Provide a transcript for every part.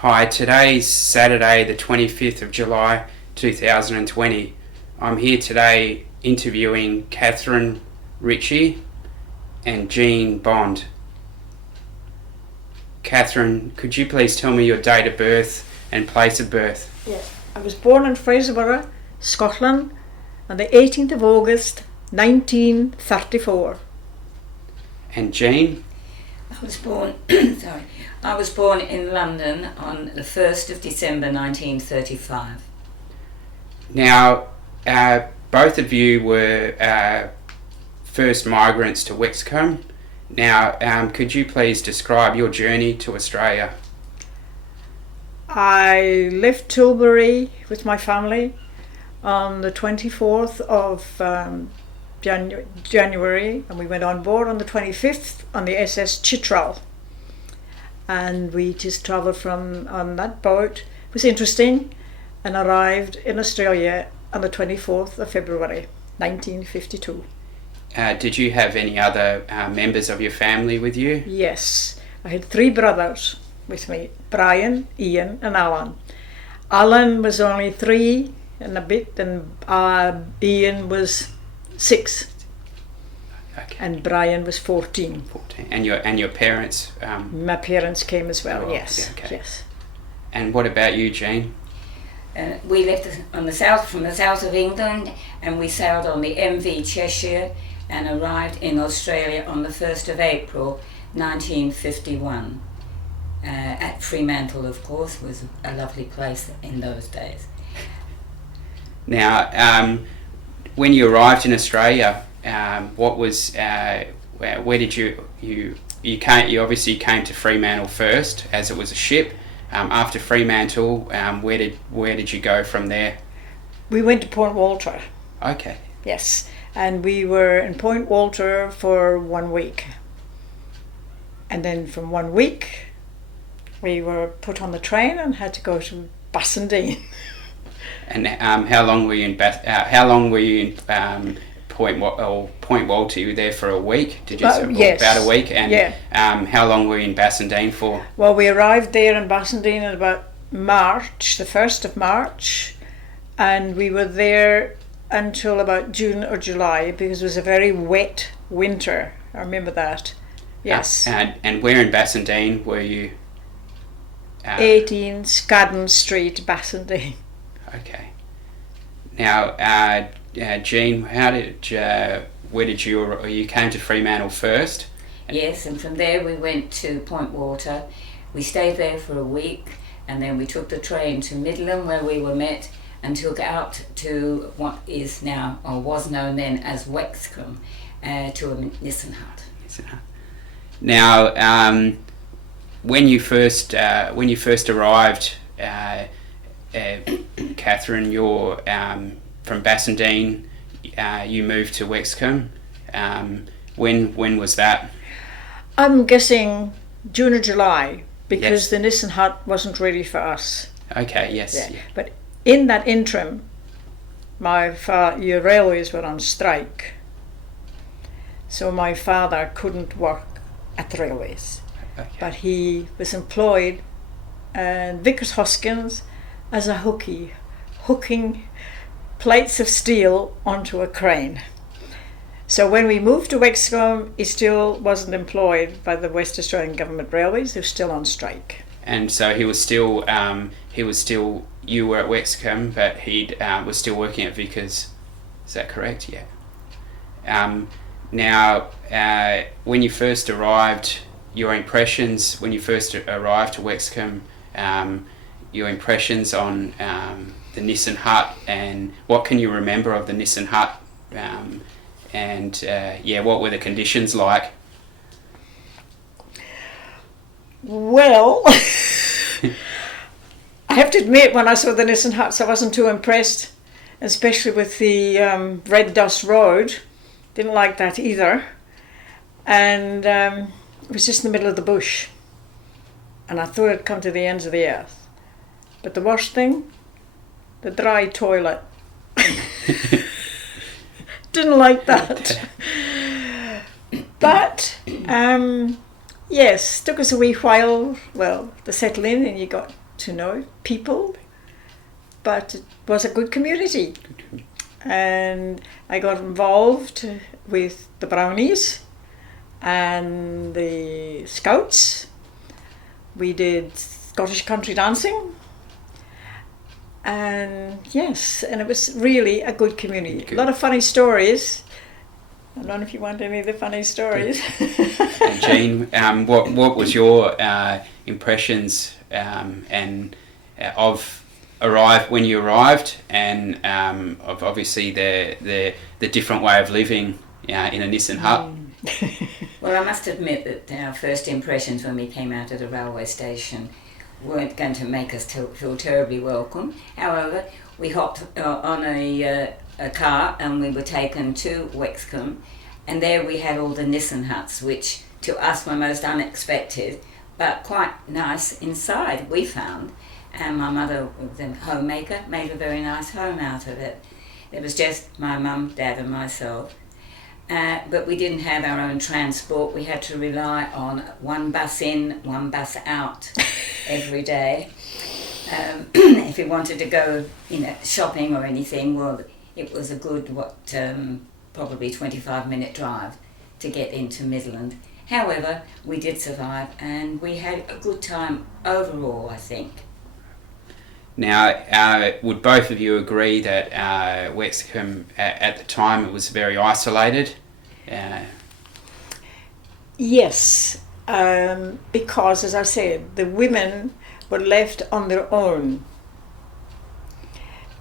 Hi, today's Saturday, the 25th of July 2020. I'm here today interviewing Catherine Ritchie and Jean Bond. Catherine, could you please tell me your date of birth and place of birth? Yes, I was born in Fraserburgh, Scotland, on the 18th of August 1934. And Jean? I was born I was born in London on the 1st of December 1935. Now, both of you were first migrants to Wexcombe. Now, could you please describe your journey to Australia? I left Tilbury with my family on the 24th of January, and we went on board on the 25th on the SS Chitral. And we just travelled on that boat. It was interesting, and arrived in Australia on the 24th of February 1952. Did you have any other members of your family with you? Yes, I had 3 brothers with me, Brian, Ian and Alan. Alan was only 3 and a bit, and Ian was 6. Okay. And Brian was 14. 14. And your parents? My parents came as well, Oh, yes. yeah, okay. Yes. And what about you, Jean? We left from the south of England, and we sailed on the MV Cheshire and arrived in Australia on the 1st of April 1951. At Fremantle, of course, was a lovely place in those days. Now, when you arrived in Australia, what was where did you obviously came to Fremantle first, as it was a ship. After Fremantle, where did you go from there? We went to Point Walter. Okay. Yes, and we were in Point Walter for 1 week. And then from 1 week, we were put on the train and had to go to Bassendean. And how long were you in Point Walter? You were there for a week? Did you say yes. About a week? And yeah. How long were you in Bassendean for? Well, we arrived there in Bassendean in about March, the 1st of March, and we were there until about June or July because it was a very wet winter. I remember that. Yes. And where in Bassendean were you? 18 Scadden Street, Bassendean. Okay. Now, Jean, where did you came to Fremantle first? Yes, and from there we went to Point Walter. We stayed there for a week, and then we took the train to Midland, where we were met, and took out to what is now, or was known then as Wexcombe, to a Nissen hut. Now, when you first arrived, Catherine, you're from Bassendean. You moved to Wexcombe. When was that? I'm guessing June or July, because Yes. the Nissen hut wasn't ready for us. Okay. Yes. Yeah. But in that interim, your railways were on strike, so my father couldn't work at the railways. Okay. But he was employed in Vickers Hoskins as a hooking plates of steel onto a crane. So when we moved to Wexcombe, he still wasn't employed by the West Australian Government Railways. They were still on strike. And so you were at Wexcombe, but he was still working at Vickers. Is that correct? Yeah. Now, when you first arrived, your impressions when you first arrived to Wexcombe, your impressions on the Nissen hut, and what can you remember of the Nissen hut, what were the conditions like? Well, I have to admit, when I saw the Nissen huts, I wasn't too impressed, especially with the red dust road. Didn't like that either. And it was just in the middle of the bush. And I thought I'd come to the ends of the earth. But the worst thing, the dry toilet. Didn't like that. But yes, took us a wee while, to settle in, and you got to know people, but it was a good community. And I got involved with the Brownies and the Scouts. We did Scottish country dancing. And yes, and it was really a good community. Good. A lot of funny stories. I don't know if you want any of the funny stories. And Jean, what was your impressions and of when you arrived, and of obviously the different way of living in a Nissan hut? Well, I must admit that our first impressions when we came out of the railway station weren't going to make us feel terribly welcome. However, we hopped on a car and we were taken to Wexcombe, and there we had all the Nissan huts, which to us were most unexpected, but quite nice inside, we found. And my mother, the homemaker, made a very nice home out of it. It was just my mum, dad and myself. But we didn't have our own transport. We had to rely on one bus in, one bus out every day. If we wanted to go, shopping or anything, well, it was a good, probably 25-minute drive to get into Midland. However, we did survive, and we had a good time overall, I think. Now, would both of you agree that Wexcombe, at the time, it was very isolated? Yes, because, as I said, the women were left on their own.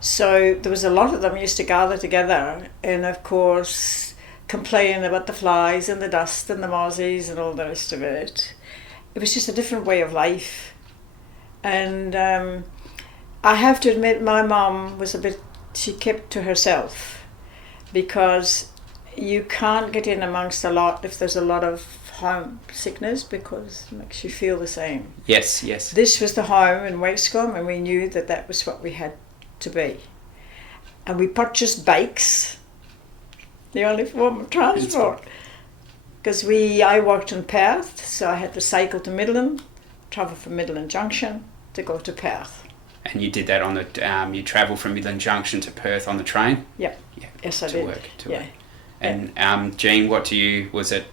So there was a lot of them used to gather together and, of course, complain about the flies and the dust and the mozzies and all the rest of it. It was just a different way of life. And I have to admit, my mum was she kept to herself, because you can't get in amongst a lot if there's a lot of home sickness, because it makes you feel the same. Yes. This was the home in Wexcombe, and we knew that was what we had to be. And we purchased bikes, the only form of transport, because I worked in Perth, so I had to cycle to Midland, travel from Midland Junction to go to Perth. And you did that on the you travelled from Midland Junction to Perth on the train? Yeah. Yes, I did. To work. And Jean, was it?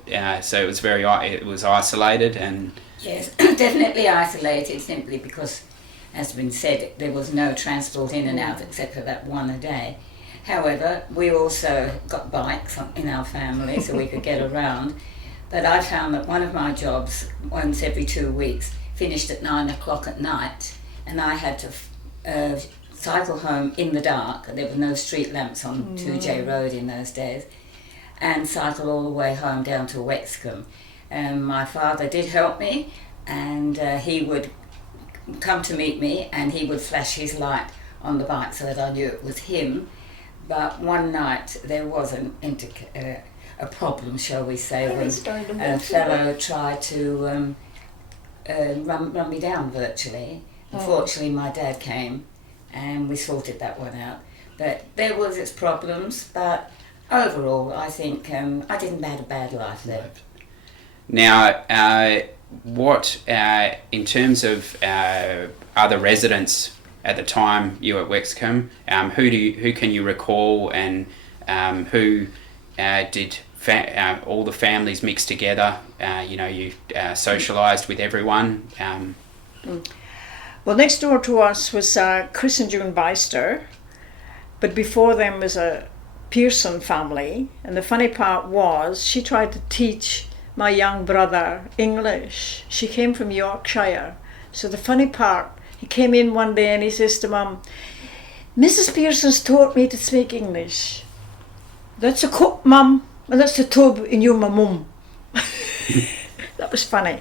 So it was it was isolated, and yes, definitely isolated, simply because, as has been said, there was no transport in and out except for that one a day. However, we also got bikes in our family so we could get around. But I found that one of my jobs, once every 2 weeks, finished at 9 o'clock at night, and I had to cycle home in the dark. There were no street lamps on 2J Road in those days, and cycle all the way home down to Wexcombe. My father did help me, and he would come to meet me, and he would flash his light on the bike so that I knew it was him. But one night there was a problem, shall we say, when a fellow tried to run me down virtually. Unfortunately, my dad came and we sorted that one out. But there was its problems, but overall I think I didn't have a bad life there. Now, what, in terms of other residents at the time you were at Wexcombe, who can you recall, and who did all the families mix together? You socialised with everyone. Well, next door to us was Chris and June Beister, but before them was a Pearson family, and the funny part was she tried to teach my young brother English. She came from Yorkshire, so the funny part, he came in one day and he says to Mum, "Mrs. Pearson's taught me to speak English. That's a cup, Mum, and that's a tub, and you're my mum." That was funny.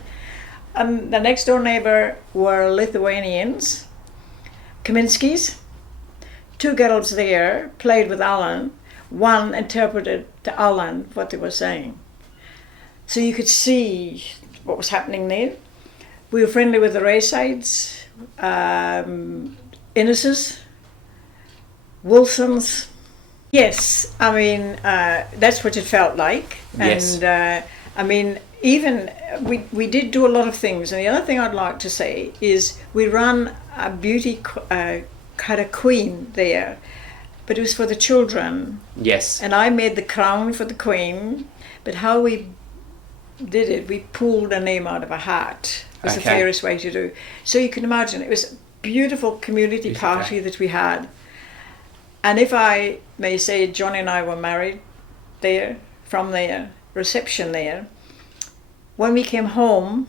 And the next door neighbour were Lithuanians, Kaminskis. 2 girls there played with Alan. One interpreted to Alan what they were saying. So you could see what was happening there. We were friendly with the Raysides, Inneses, Wilsons. Yes, I mean, that's what it felt like. Yes. And even we did do a lot of things. And the other thing I'd like to say is we ran a beauty had a queen there, but it was for the children. Yes. And I made the crown for the queen, but how we did it, we pulled a name out of a hat. It was the fairest way to do. So you can imagine, it was a beautiful community party that we had. And if I may say, Johnny and I were married there, from their reception there. When we came home,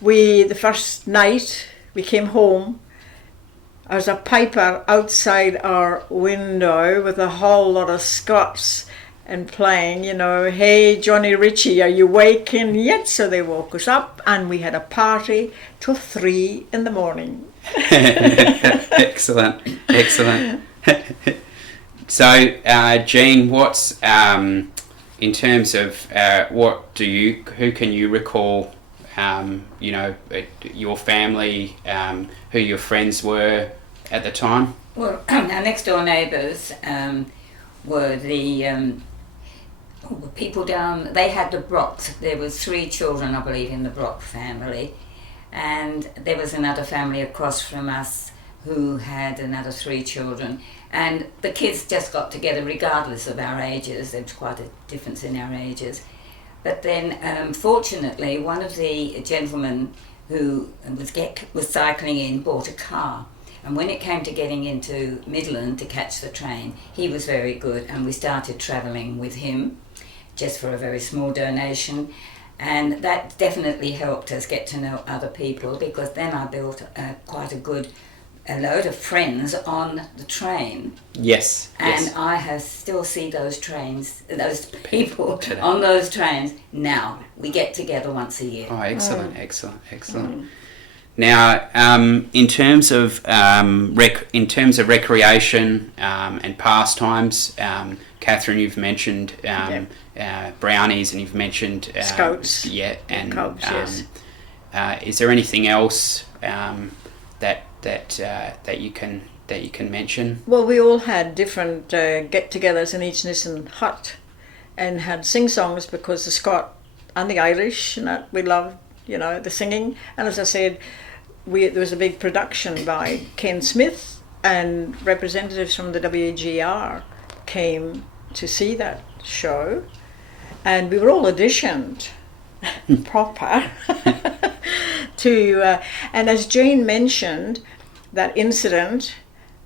the first night we came home, there was a piper outside our window with a whole lot of Scots and playing, hey, Johnny Ritchie, are you waking yet? So they woke us up and we had a party till 3 a.m. Excellent. So, Jean, what's in terms of who can you recall? Your family, who your friends were at the time. Well, our next door neighbours were the people down. They had the Brocks. There was 3 children, I believe, in the Brock family, and there was another family across from us who had another 3 children. And the kids just got together regardless of our ages. There was quite a difference in our ages. But then, fortunately, one of the gentlemen who was cycling in bought a car. And when it came to getting into Midland to catch the train, he was very good. And we started travelling with him just for a very small donation. And that definitely helped us get to know other people, because then I built quite a load of friends on the train. Yes. And I still see those people on those trains now. We get together once a year. Oh, excellent. Now, in terms of recreation and pastimes, Catherine, you've mentioned brownies, and you've mentioned Scouts. Yeah, and Cubs, yes. Is there anything else that you can mention? Well, we all had different get-togethers in each Nissen hut, and had sing-songs, because the Scot and the Irish, and that we loved, the singing. And as I said, there was a big production by Ken Smith, and representatives from the WGR came to see that show, and we were all auditioned proper to and as Jane mentioned that incident,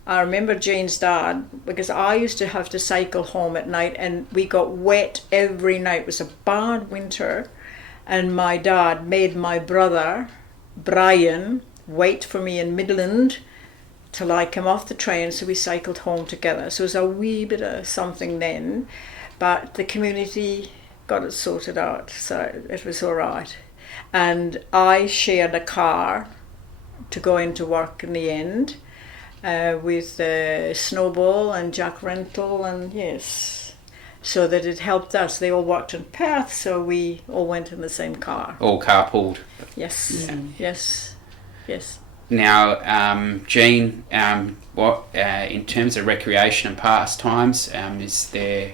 I remember Jane's dad, because I used to have to cycle home at night, and we got wet every night. It was a bad winter, and my dad made my brother Brian wait for me in Midland till I came off the train, so we cycled home together. So it was a wee bit of something then, but the community got it sorted out, so it was all right. And I shared a car to go into work in the end with Snowball and Jack Rental, and yes, so that it helped us. They all worked in Perth, so we all went in the same car. All carpooled. Yes, yes. Now, Jean, what in terms of recreation and pastimes, is there?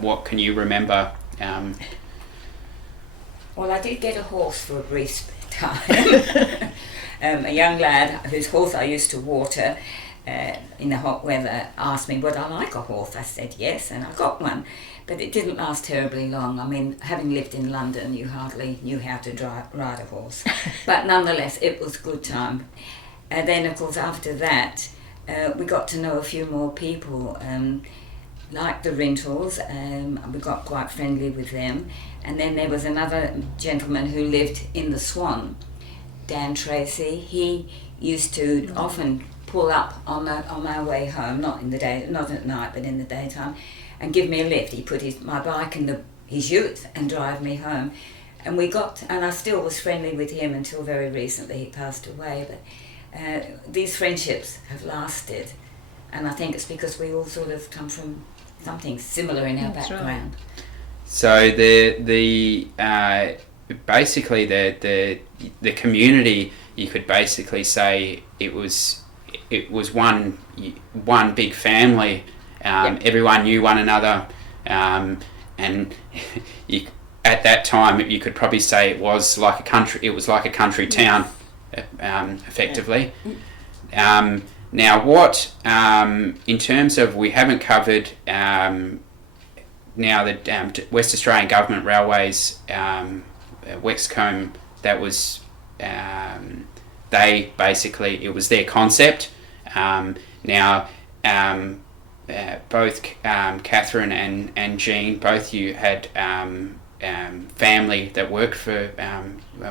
What can you remember? Well, I did get a horse for a brief time. A young lad whose horse I used to water in the hot weather asked me would I like a horse. I said yes, and I got one. But it didn't last terribly long. I mean, having lived in London, you hardly knew how to ride a horse. But nonetheless, it was a good time. And then, of course, after that, we got to know a few more people, like the Rentals. We got quite friendly with them. And then there was another gentleman who lived in the Swan, Dan Tracy. He used to often pull up on my way home, not at night, but in the daytime, and give me a lift. He put my bike in his ute and drive me home. And I still was friendly with him until very recently. He passed away, but these friendships have lasted. And I think it's because we all sort of come from something similar in our background. Right. So basically the community, you could basically say it was one big family. Everyone knew one another, and at that time, you could probably say it was like a country. It was like a country town, effectively. Now, what in terms of, we haven't covered now the West Australian Government Railways, Wexcombe. That was they basically, it was their concept. Now. Both Catherine and Jean, both you had family that worked for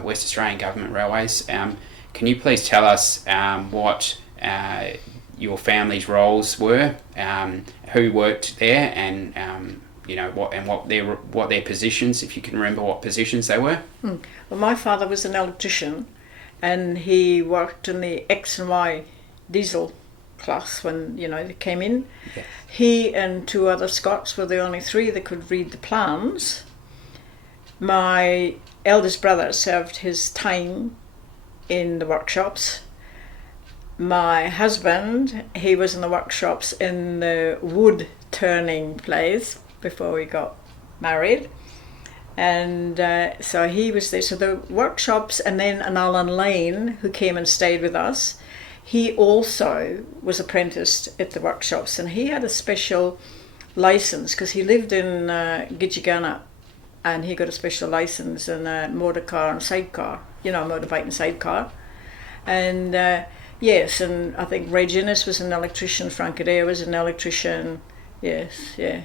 West Australian Government Railways. Can you please tell us what your family's roles were, who worked there, and what their positions, if you can remember what positions they were? Well, my father was an electrician, and he worked in the X and Y diesel class when they came in. Yes. He and two other Scots were the only three that could read the plans. My eldest brother served his time in the workshops. My husband, he was in the workshops in the wood turning place before we got married, and so he was there. So the workshops, and then an Alan Lane who came and stayed with us. He also was apprenticed at the workshops, and he had a special license because he lived in Gidgigana, and he got a special license in a motor car and sidecar, motorbike and sidecar. And yes, and I think Ray Innes was an electrician, Frank Adair was an electrician, yes, yeah.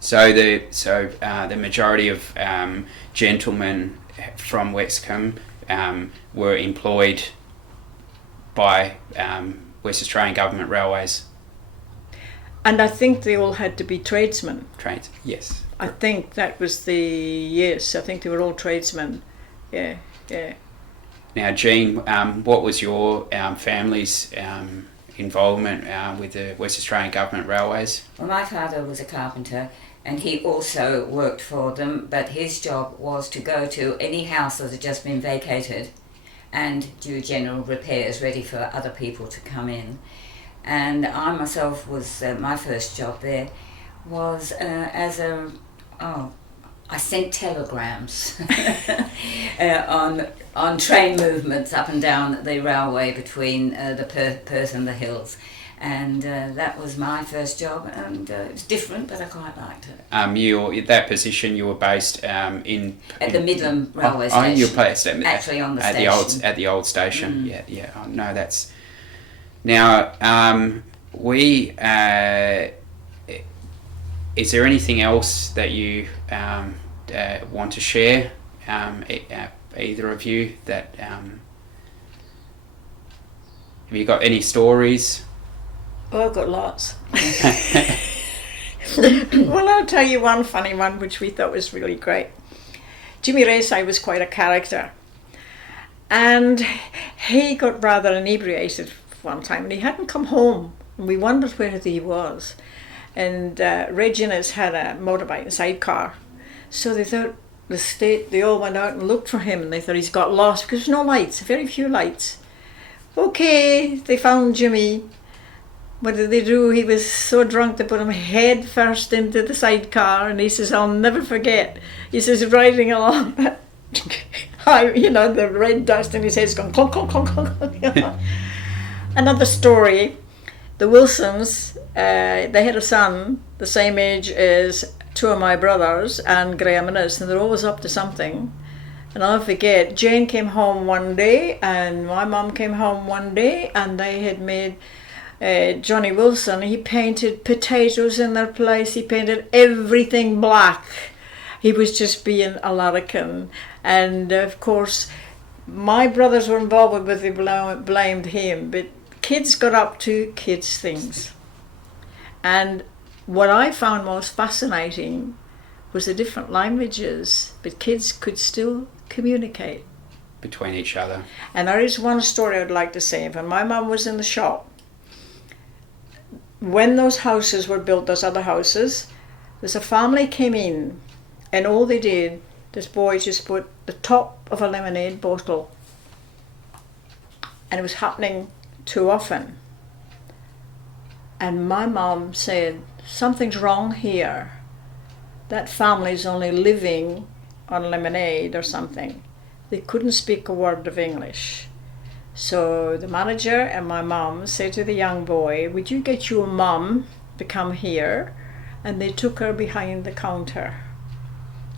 So the majority of gentlemen from Wexcombe were employed by West Australian Government Railways. And I think they all had to be tradesmen. Trades, yes. I think that was I think they were all tradesmen. Yeah. Now, Jean, what was your family's involvement with the West Australian Government Railways? Well, my father was a carpenter, and he also worked for them, but his job was to go to any house that had just been vacated and do general repairs ready for other people to come in. And I myself was, my first job there was I sent telegrams on train movements up and down the railway between the Perth and the hills. And that was my first job, and it was different, but I quite liked it. You, that position, you were based at the Midland railway station. Oh, you were placed actually on the station. At the old station. Yeah. Oh, no, that's now. We is there anything else that you want to share? Either of you that have you got any stories? Oh, I've got lots. Well, I'll tell you one funny one which we thought was really great. Jimmy Rayside was quite a character, and he got rather inebriated one time, and he hadn't come home, and we wondered where he was. And Regina's had a motorbike and sidecar, so they thought they all went out and looked for him, and they thought he's got lost because there's no lights, very few lights. Okay, they found Jimmy. What did they do? He was so drunk they put him head first into the sidecar, and he says, I'll never forget. He says, riding along, the red dust in his head's going clunk, clunk, clunk, clunk. Another story, the Wilsons, they had a son the same age as two of my brothers and Graham and us, and they're always up to something. And I'll forget, Jane came home one day, and my mum came home one day, and they had made Johnny Wilson, he painted potatoes in their place, he painted everything black. He was just being a larrikin. And of course, my brothers were involved with it, they blamed him, but kids got up to kids' things. And what I found most fascinating was the different languages, but kids could still communicate between each other. And there is one story I'd like to say. When my mum was in the shop, when those houses were built, those other houses, there's a family came in, and all they did, this boy just put the top of a lemonade bottle, and it was happening too often. And my mum said, something's wrong here. That family's only living on lemonade or something. They couldn't speak a word of English. So the manager and my mum said to the young boy, would you get your mum to come here? And they took her behind the counter.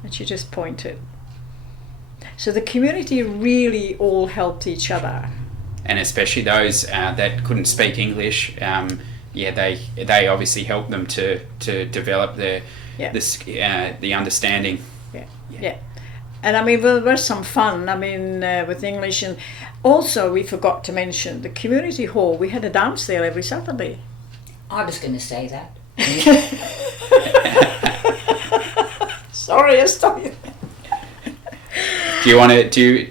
And she just pointed. So the community really all helped each other. And especially those that couldn't speak English, they obviously helped them to develop the understanding. Yeah. And I mean, there was some fun, with English. And also, we forgot to mention the community hall. We had a dance there every Saturday. I was going to say that. Sorry, I stopped you. Do you want to?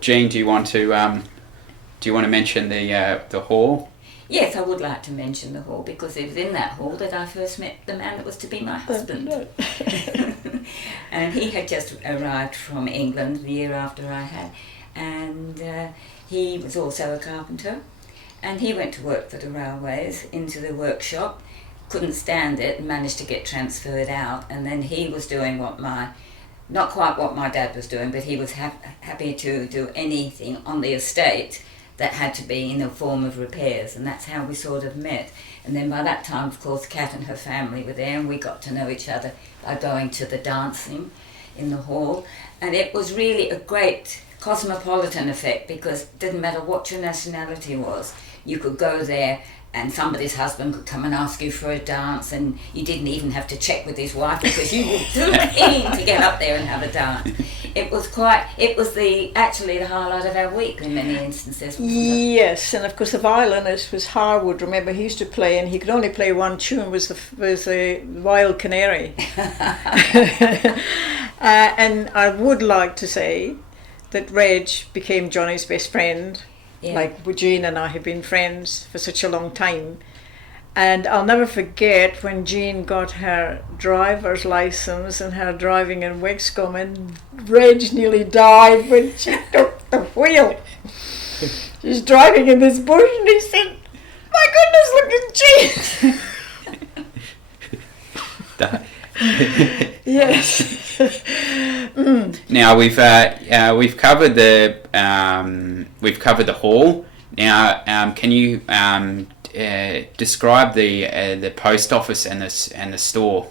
Jean? Do you want to mention the hall? Yes, I would like to mention the hall, because it was in that hall that I first met the man that was to be my husband. And he had just arrived from England the year after I had, and he was also a carpenter, and he went to work for the railways into the workshop, couldn't stand it and managed to get transferred out, and then he was doing not quite what my dad was doing, but he was happy to do anything on the estate that had to be in the form of repairs, and that's how we sort of met. And then by that time, of course, Kat and her family were there, and we got to know each other by going to the dancing in the hall. And it was really a great cosmopolitan effect, because it didn't matter what your nationality was, you could go there and somebody's husband could come and ask you for a dance, and you didn't even have to check with his wife, because you were too keen to get up there and have a dance. It was actually the highlight of our week in many instances. Yes, and of course the violinist was Harwood. Remember, he used to play, and he could only play one tune, was the Wild Canary. And I would like to say that Reg became Johnny's best friend. Yeah. Like Jean and I have been friends for such a long time. And I'll never forget when Jean got her driver's license and her driving in Wexcombe, and Reg nearly died when she took the wheel. She's driving in this bush, and he said, "My goodness, look at Jean." Yes. Now we've covered the hall. Now, can you describe the post office and the store?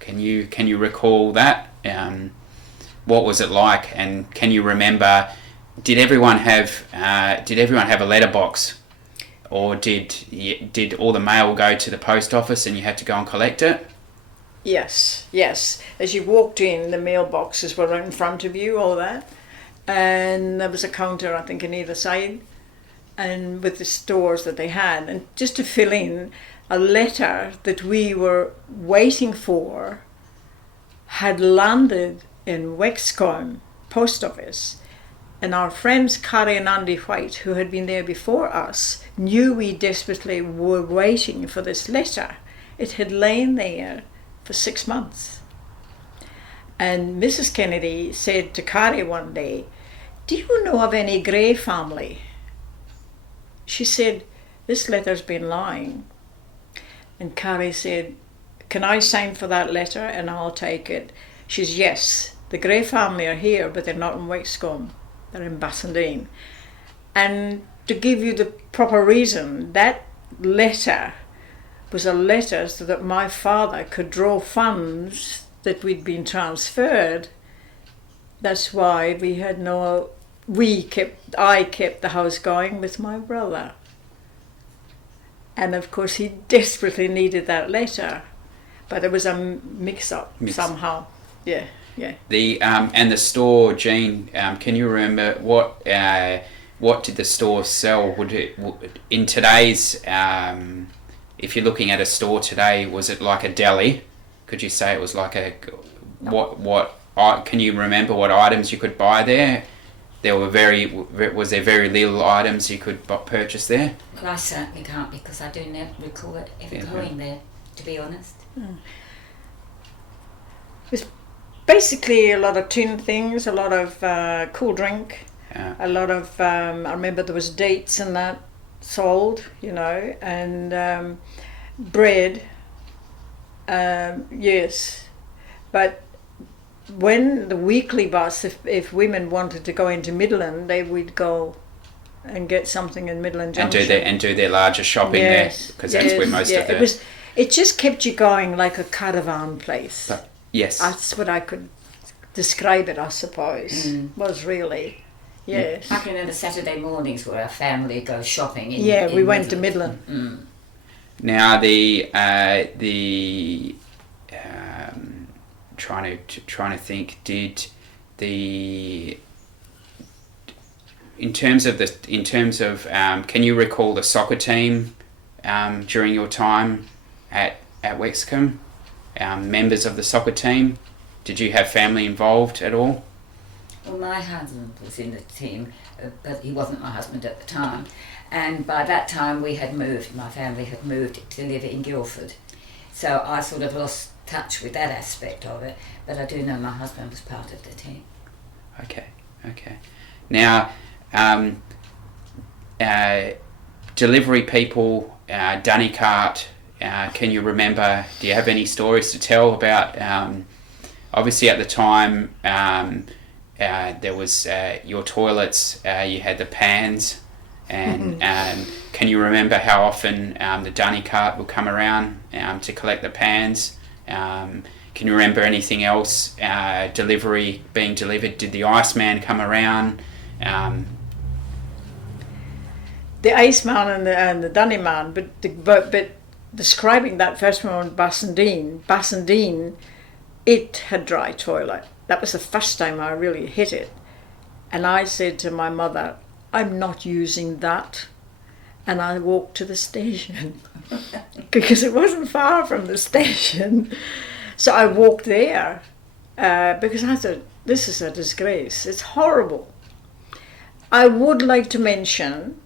Can you recall that? What was it like? And can you remember? Did everyone have a letterbox, or did all the mail go to the post office and you had to go and collect it? Yes. As you walked in, the mailboxes were right in front of you, all that. And there was a counter, I think, on either side, and with the stores that they had. And just to fill in, a letter that we were waiting for had landed in Wexcombe post office. And our friends Carrie and Andy White, who had been there before us, knew we desperately were waiting for this letter. It had lain there for 6 months. And Mrs. Kennedy said to Carrie one day, "Do you know of any Gray family?" She said, "This letter's been lying." And Carrie said, "Can I sign for that letter and I'll take it?" She says, "Yes, the Gray family are here, but they're not in Wexcombe. They're in Batten." And to give you the proper reason, that letter was a letter so that my father could draw funds that we'd been transferred. That's why I kept the house going with my brother. And of course he desperately needed that letter, but it was a mix-up somehow. Yeah. And the store, Jean, can you remember what did the store sell? In today's if you're looking at a store today, was it like a deli? Could you say it was like a... No. Can you remember what items you could buy there? Was there very little items you could purchase there? Well, I certainly can't, because I do not recall it ever going there, to be honest. It was basically a lot of tin things, a lot of cool drink, a lot of... I remember there was dates and that sold, and bread, yes, but when the weekly bus, if women wanted to go into Midland, they would go and get something in Midland Junction. And do their larger shopping there, because that's where most of the... It just kept you going like a caravan place. Yes. That's what I could describe it, I suppose, was really, yes. I can remember Saturday mornings where our family goes shopping in we went to Midland. Mm. Now trying to think, in terms of can you recall the soccer team during your time at Wexcombe? Members of the soccer team, did you have family involved at all? Well, my husband was in the team, but he wasn't my husband at the time. And by that time my family had moved to live in Guildford. So I sort of lost touch with that aspect of it, but I do know my husband was part of the team. Okay. Now, delivery people, dunny cart, can you remember, do you have any stories to tell about, obviously at the time there was your toilets, you had the pans, and can you remember how often the dunny cart would come around to collect the pans? Can you remember anything else, being delivered? Did the Iceman come around? The Iceman and the dunny man, but describing that first one, Bassendine, it had dry toilet. That was the first time I really hit it. And I said to my mother, I'm not using that. And I walked to the station because it wasn't far from the station. So I walked there because I thought, this is a disgrace. It's horrible. I would like to mention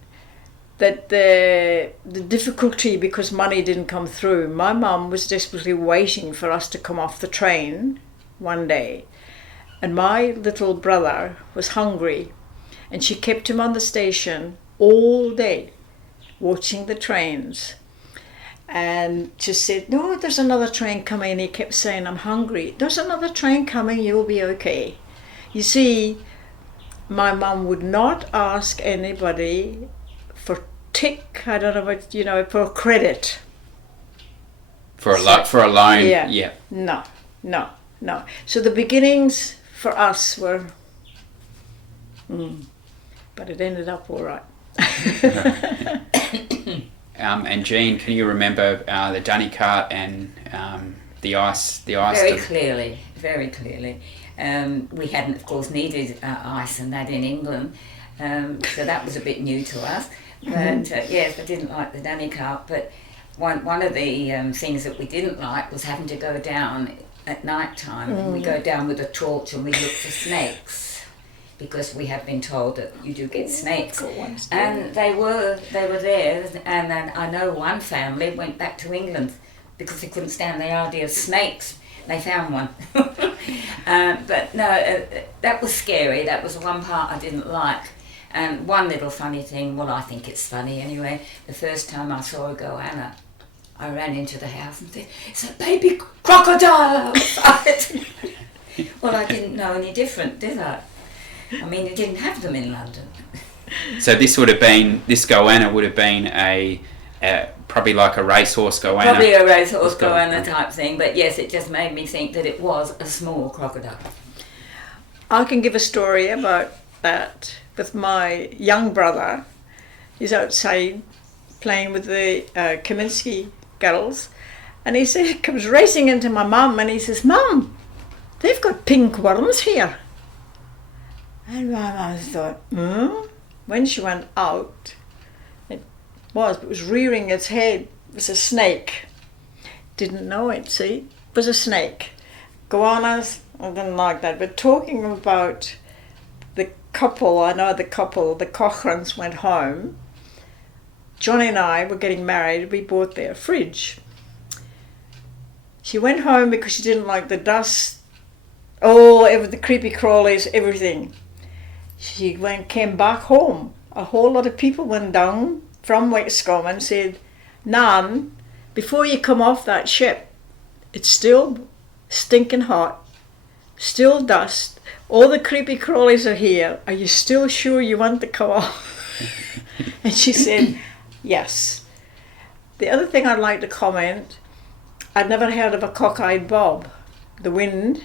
that the difficulty, because money didn't come through, my mum was desperately waiting for us to come off the train one day, and my little brother was hungry, and she kept him on the station all day watching the trains, and she said, no, there's another train coming. He kept saying, I'm hungry. There's another train coming, you'll be okay. You see, my mum would not ask anybody for I don't know what, for credit. For a loan? Yeah. No. So the beginnings for us were, but it ended up all right. And Jean, can you remember the dunny cart and the ice? Very clearly. We hadn't, of course, needed ice and that in England, so that was a bit new to us. But yes, I didn't like the dunny cart. But one of the things that we didn't like was having to go down at night time. We go down with a torch and we look for snakes, because we have been told that you do get snakes. And they were there. And then I know one family went back to England because they couldn't stand the idea of snakes. They found one. But no, that was scary. That was one part I didn't like. And one little funny thing, well, I think it's funny anyway, the first time I saw a goanna, I ran into the house and said, it's a baby crocodile outside. Well, I didn't know any different, did I? I mean, you didn't have them in London. So this goanna would have been a probably like a racehorse goanna. Probably a racehorse goanna type thing, but yes, it just made me think that it was a small crocodile. I can give a story about that with my young brother. He's outside playing with the Kaminsky girls, and he comes racing into my mum, and he says, Mum, they've got pink worms here. And my mum thought, When she went out, it was rearing its head. It was a snake. Didn't know it, see? It was a snake. Goannas, I didn't like that. But talking about the couple, the Cochrans went home. Johnny and I were getting married. We bought their fridge. She went home because she didn't like the dust, the creepy crawlies, everything. She came back home. A whole lot of people went down from Wexcombe and said, Nan, before you come off that ship, it's still stinking hot. still dust. All the creepy crawlies are here. Are you still sure you want the car? And she said, yes. The other thing I'd like to comment, I'd never heard of a cockeyed bob, the wind,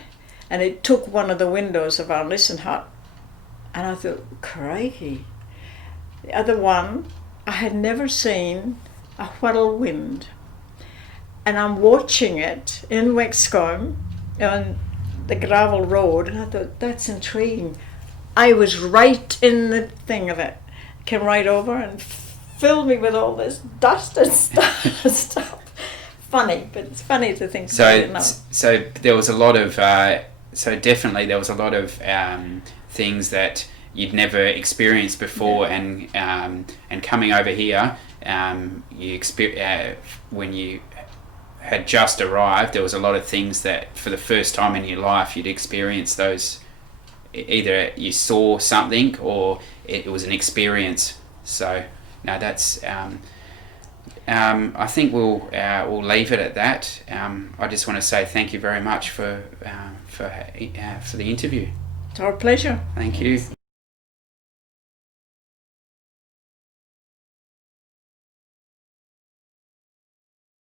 and it took one of the windows of our listen hut. And I thought, crikey. The other one, I had never seen a whirlwind. And I'm watching it in Wexcombe on the gravel road, and I thought, that's intriguing. I was right in the thing of it. Came right over and filled me with all this dust and stuff. Funny, but it's funny to think about it now. So there was a lot of, definitely there was a lot of things that you'd never experienced before, and coming over here, when you had just arrived, there was a lot of things that for the first time in your life you'd experienced those. Either you saw something or it was an experience. So no, that's. I think we'll leave it at that. I just want to say thank you very much for the interview. It's our pleasure. Thank you.